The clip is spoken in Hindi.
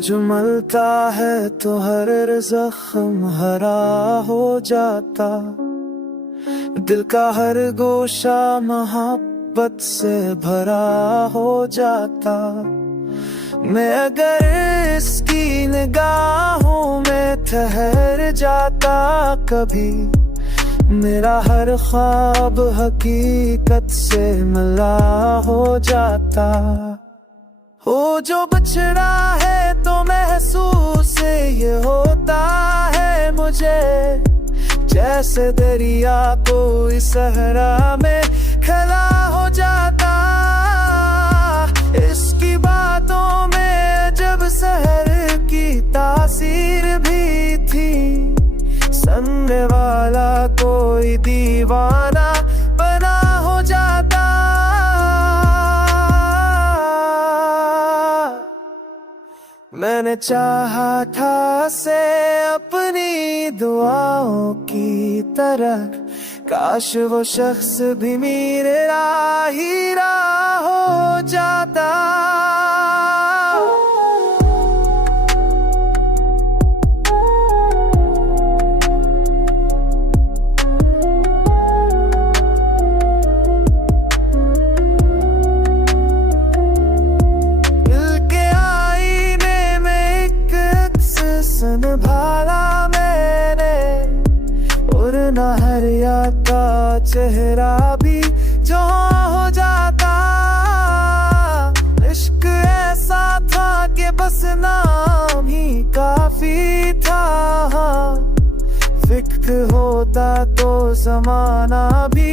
रोज मलता है तो हर जख्म हरा हो जाता, दिल का हर गोशा मोहब्बत से भरा हो जाता। मैं अगर इसकी निगाहों में ठहर जाता कभी, मेरा हर ख्वाब हकीकत से मिला हो जाता। हो जो बिछड़ा है तो महसूस ये होता है मुझे, जैसे दरिया कोई सहरा में खला हो जाता। इसकी बातों में जब शहर की तासीर भी थी, सुनने वाला कोई दीवाना बना हो जाता। मैंने चाहा था से अपनी दुआओं की तरह, काश वो शख्स भी मेरा हीरा हो जाता। संभाला मैंने और न हरिया का चेहरा भी जो हो जाता। इश्क ऐसा था कि बस नाम ही काफी था, फिक्र होता तो जमाना भी